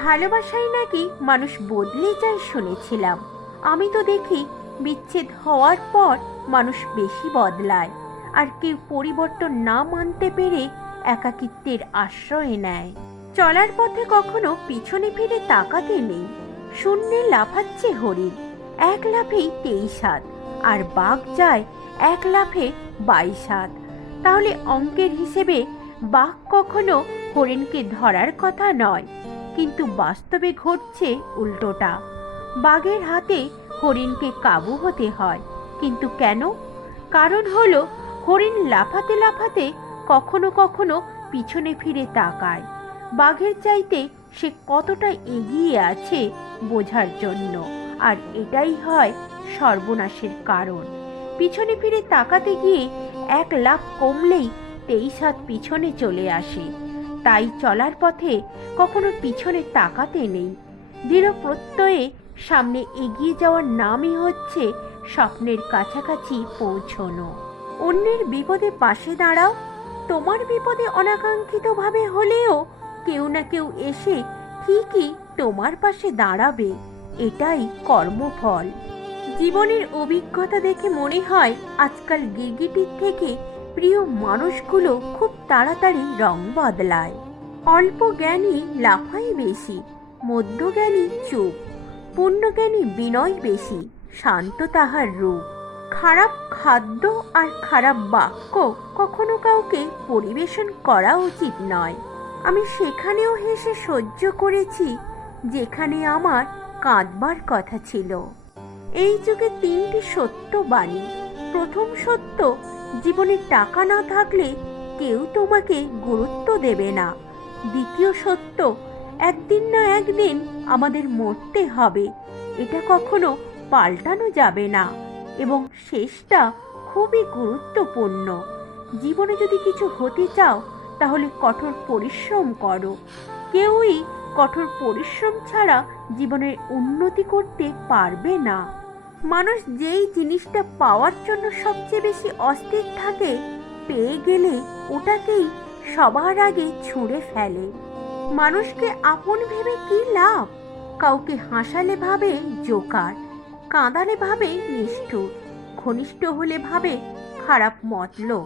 ভালোবাসায় নাকি মানুষ বদলে যায় শুনেছিলাম। আমি তো দেখি বিচ্ছেদ হওয়ার পর মানুষ বেশি বদলায়, আর কেউ পরিবর্তন না মানতে পেরে একাকিত্বের আশ্রয় নেয়। চলার পথে কখনো পিছনে ফিরে তাকাতে নেই। শূন্যে লাফাচ্ছে হরিণ, এক লাফেই 23 হাত, আর বাঘ যায় এক লাফে 22 হাত। তাহলে অঙ্কের হিসেবে বাঘ কখনো হরিণকে ধরার কথা নয়, কিন্তু বাস্তবে ঘটছে উল্টোটা। বাঘের হাতে হরিণকে কাবু হতে হয়, কিন্তু কেন? কারণ হলো হরিণ লাফাতে লাফাতে কখনো কখনো পিছনে ফিরে তাকায় বাঘের চাইতে সে কতটা এগিয়ে আছে বোঝার জন্য, আর এটাই হয় সর্বনাশের কারণ। পিছনে ফিরে তাকাতে গিয়ে এক লাফ কমলেই 23 হাত পিছনে চলে আসে। তাই চলার পথে কখনো পিছনে তাকাতে নেই। দৃঢ় প্রত্যয়ে সামনে এগিয়ে যাওয়ার নামই হচ্ছে স্বপ্নের কাছাকাছি পৌঁছনো। অন্যের বিপদে পাশে দাঁড়াও। তোমার বিপদে অনাকাঙ্ক্ষিতভাবে হলেও কেউ না কেউ এসে ঠিকই তোমার পাশে দাঁড়াবে, এটাই কর্মফল। জীবনের অভিজ্ঞতা দেখে মনে হয় আজকাল গিরগিটির থেকে প্রিয় মানুষগুলো খুব তাড়াতাড়ি রং বদলায়। অল্প জ্ঞানী লাফায় বেশি, মধ্যজ্ঞানী চুপ, পূর্ণজ্ঞানী বিনয় বেশি, শান্ত তাহার রূপ। খারাপ খাদ্য আর খারাপ বাক্য কখনো কাউকে পরিবেশন করা উচিত নয়। আমি সেখানেও হেসে সহ্য করেছি যেখানে আমার কাঁদবার কথা ছিল। এই যুগে 3টি সত্য বাণী। প্রথম সত্য, জীবনে টাকা না থাকলে কেউ তোমাকে গুরুত্ব দেবে না। দ্বিতীয় সত্য, একদিন না একদিন আমাদের মরতে হবে, এটা কখনো পাল্টানো যাবে না। এবং শেষটা খুবই গুরুত্বপূর্ণ, জীবনে যদি কিছু হতে চাও তাহলে কঠোর পরিশ্রম করো। কেউই কঠোর পরিশ্রম ছাড়া জীবনের উন্নতি করতে পারবে না। মানুষ যেই জিনিসটা পাওয়ার জন্য সবচেয়ে বেশি অস্থির থাকে, পেয়ে গেলে ওটাকেই সবার আগে ছুঁড়ে ফেলে। মানুষকে আপন ভেবে কি লাভ? কাউকে হাসালে ভাবে জোকার, কাঁদালে ভাবে নিষ্ঠুর, ঘনিষ্ঠ হলে ভাবে খারাপ মতলব,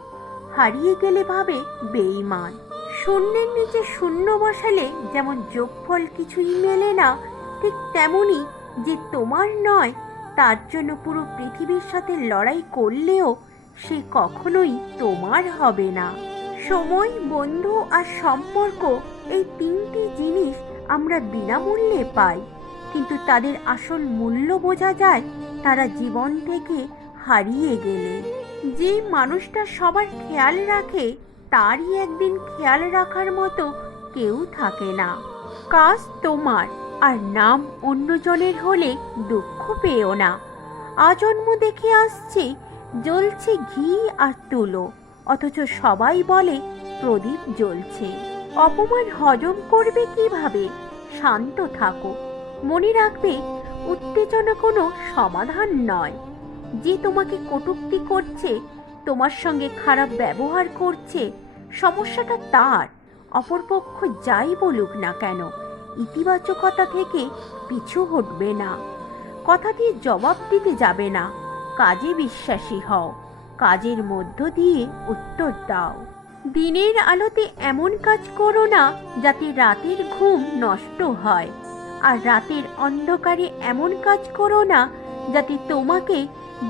হারিয়ে গেলে ভাবে বেঈমান। শূন্যের নিচে শূন্য বসালে যেমন যোগফল কিছুই মেলে না, ঠিক তেমনি যে তোমার নয় তার জন্য পুরো পৃথিবীর সাথে লড়াই করলেও সে কখনোই তোমার হবে না। সময়, বন্ধু আর সম্পর্ক, এই 3টি জিনিস আমরা বিনামূল্যে পাই, কিন্তু তাদের আসল মূল্য বোঝা যায় তারা জীবন থেকে হারিয়ে গেলে। যে মানুষটা সবার খেয়াল রাখে তারই একদিন খেয়াল রাখার মতো কেউ থাকে না। কাজ তোমার আর নাম অন্যজনের হলে দুঃখ পেও না। আজন্ম দেখে আসছে জ্বলছে ঘি আর তুলো, অথচ সবাই বলে প্রদীপ জ্বলছে। অপমান হজম করবে কিভাবে? শান্ত থাকো। মনে রাখবে উত্তেজনা কোনো সমাধান নয়। যে তোমাকে কটূক্তি করছে, তোমার সঙ্গে খারাপ ব্যবহার করছে, সমস্যাটা তার। অপরপক্ষ যাই বলুক না কেন, ইতিবাচকতা থেকে পিছু হটবে না। কথা দিয়ে জবাব দিতে যাবে না, কাজে বিশ্বাসী হও, কাজের মধ্য দিয়ে উত্তর দাও। দিনের আলোতে এমন কাজ করো না যাতে রাতের ঘুম নষ্ট হয়, আর রাতের অন্ধকারে এমন কাজ করো না যাতে তোমাকে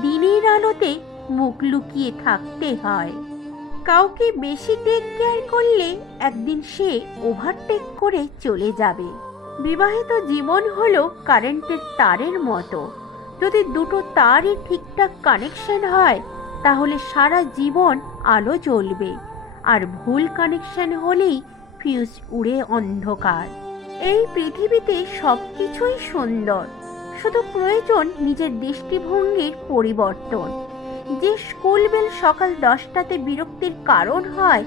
দিনের আলোতে মুখ লুকিয়ে থাকতে হয়। কাউকে বেশি টেক কেয়ার করলে একদিন সে ওভারটেক করে চলে যাবে। বিবাহিত জীবন হলো কারেন্টের তারের মতো, যদি দুটো তারই ঠিকঠাক কানেকশন হয় তাহলে সারা জীবন আলো জ্বলবে, আর ভুল কানেকশন হলেই ফিউজ উড়ে অন্ধকার। এই পৃথিবীতে সবকিছুই সুন্দর, শুধু প্রয়োজন নিজের দৃষ্টিভঙ্গির পরিবর্তন। যে স্কুল বেল সকাল 10টাতে বিরক্তির কারণ হয়,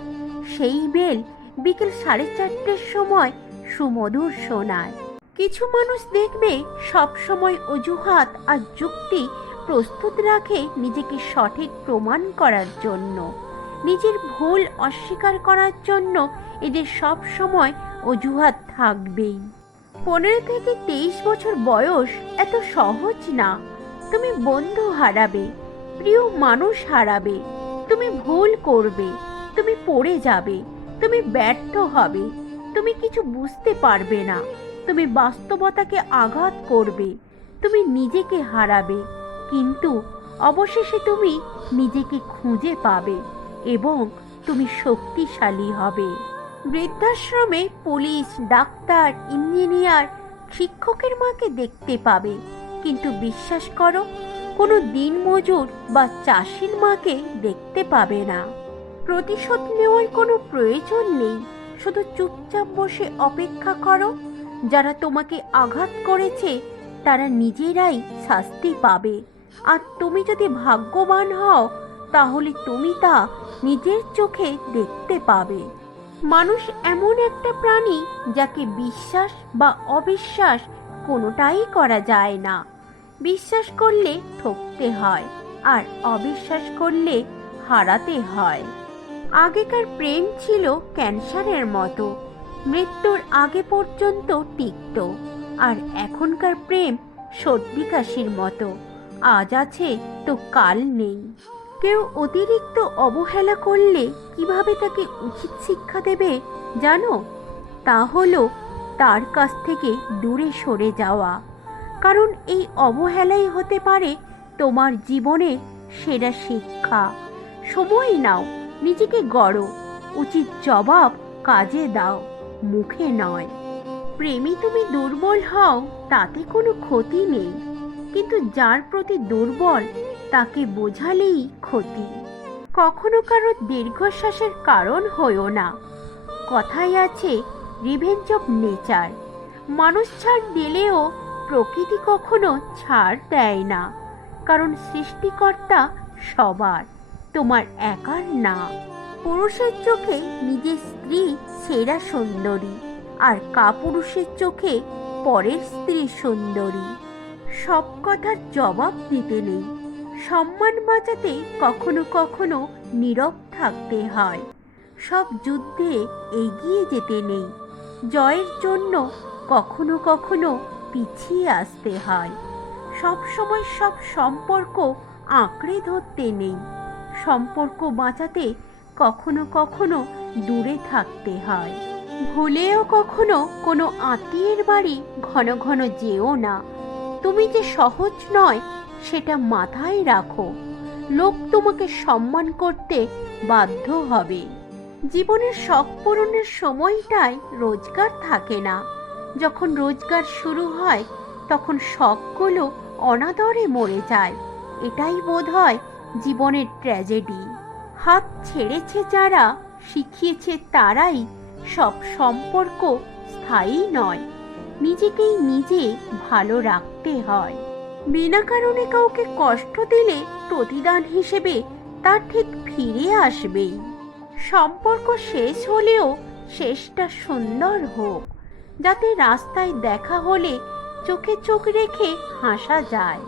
সেই বেল বিকেল 4:30-র সময় সুমধুর শোনায়। কিছু মানুষ দেখবে সব সময় অজুহাত আর যুক্তি প্রস্তুত রাখে নিজেকে সঠিক প্রমাণ করার জন্য। নিজের ভুল অস্বীকার করার জন্য এদের সব সময় অজুহাত থাকবেই। 15 থেকে 23 বছর বয়স এত সহজ না। তুমি বন্ধু হারাবে, প্রিয় মানুষ হারাবে, তুমি ভুল করবে, তুমি পড়ে যাবে, তুমি ব্যর্থ হবে, তুমি কিছু বুঝতে পারবে না, তুমি বাস্তবতাকে আঘাত করবে, তুমি নিজেকে হারাবে, কিন্তু অবশেষে তুমি নিজেকে খুঁজে পাবে এবং তুমি শক্তিশালী হবে। বৃদ্ধাশ্রমে পুলিশ, ডাক্তার, ইঞ্জিনিয়ার, শিক্ষকের মাকে দেখতে পাবে, কিন্তু বিশ্বাস করো, কোনো দিনমজুর বা চাষির মাকে দেখতে পাবে না। প্রতিশোধ নেওয়ার কোনো প্রয়োজন নেই, শুধু চুপচাপ বসে অপেক্ষা করো। যারা তোমাকে আঘাত করেছে তারা নিজেরাই শাস্তি পাবে, আর তুমি যদি ভাগ্যবান হও তাহলে তুমি তা নিজের চোখে দেখতে পাবে। মানুষ এমন একটা প্রাণী যাকে বিশ্বাস বা অবিশ্বাস কোনোটাই করা যায় না। বিশ্বাস করলে ঠকতে হয়, আর অবিশ্বাস করলে হারাতে হয়। আগেকার প্রেম ছিল ক্যান্সারের মতো, মৃত্যুর আগে পর্যন্ত টিকত, আর এখনকার প্রেম সর্দি কাশির মতো, আজ আছে তো কাল নেই। কেউ অতিরিক্ত অবহেলা করলে কিভাবে তাকে উচিত শিক্ষা দেবে জানো? তা হলো তার কাছ থেকে দূরে সরে যাওয়া, কারণ এই অবহেলাই হতে পারে তোমার জীবনের সেরা শিক্ষা। সময় নাও, নিজেকে গড়ো, উচিত জবাব কাজে দাও, মুখে নয়। প্রেমে তুমি দুর্বল হও তাতে কোনো ক্ষতি নেই, কিন্তু যার প্রতি দুর্বল তাকে বোঝালেই ক্ষতি। কখনো কারো দীর্ঘশ্বাসের কারণ হয়ো না। কথাই আছে, রিভেঞ্জ অফ নেচার। মানুষ ছাড় দিলেও প্রকৃতি কখনো ছাড় দেয় না, কারণ সৃষ্টিকর্তা সবার, তোমার একার না। পুরুষের চোখে নিজের স্ত্রী সেরা সুন্দরী, আর কাপুরুষের চোখে পরের স্ত্রী সুন্দরী। সব কথার জবাব দিতে নেই, সম্মান বাঁচাতে কখনো কখনো নীরব থাকতে হয়। সব যুদ্ধে এগিয়ে যেতে নেই, জয়ের জন্য কখনো কখনো পিছিয়ে আসতে হয়। সব সময় সব সম্পর্ক আঁকড়ে ধরতে নেই, সম্পর্ক বাঁচাতে কখনো কখনো দূরে থাকতে হয়। ভুলেও কখনো কোনো আত্মীয়ের বাড়ি ঘন ঘন যেও না। তুমি যে সহজ নয় সেটা মাথায় রাখো, লোক তোমাকে সম্মান করতে বাধ্য হবে। জীবনের শখ পূরণের সময়টায় রোজগার থাকে না, যখন রোজগার শুরু হয় তখন শখগুলো অনাদরে মরে যায়। এটাই বোধহয় জীবনের ট্র্যাজেডি। হাত ছেড়েছে যারা, শিখিয়েছে তারাই সব সম্পর্ক স্থায়ী নয়। নিজেকেই নিজে ভালো রাখতে হয়। বিনা কারণে কাউকে কষ্ট দিলে প্রতিদান হিসেবে তা ঠিক ফিরে আসবেই। সম্পর্ক শেষ হলেও শেষটা সুন্দর হোক, যাতে রাস্তায় দেখা হলে চোখে চোখ রেখে হাসা যায়।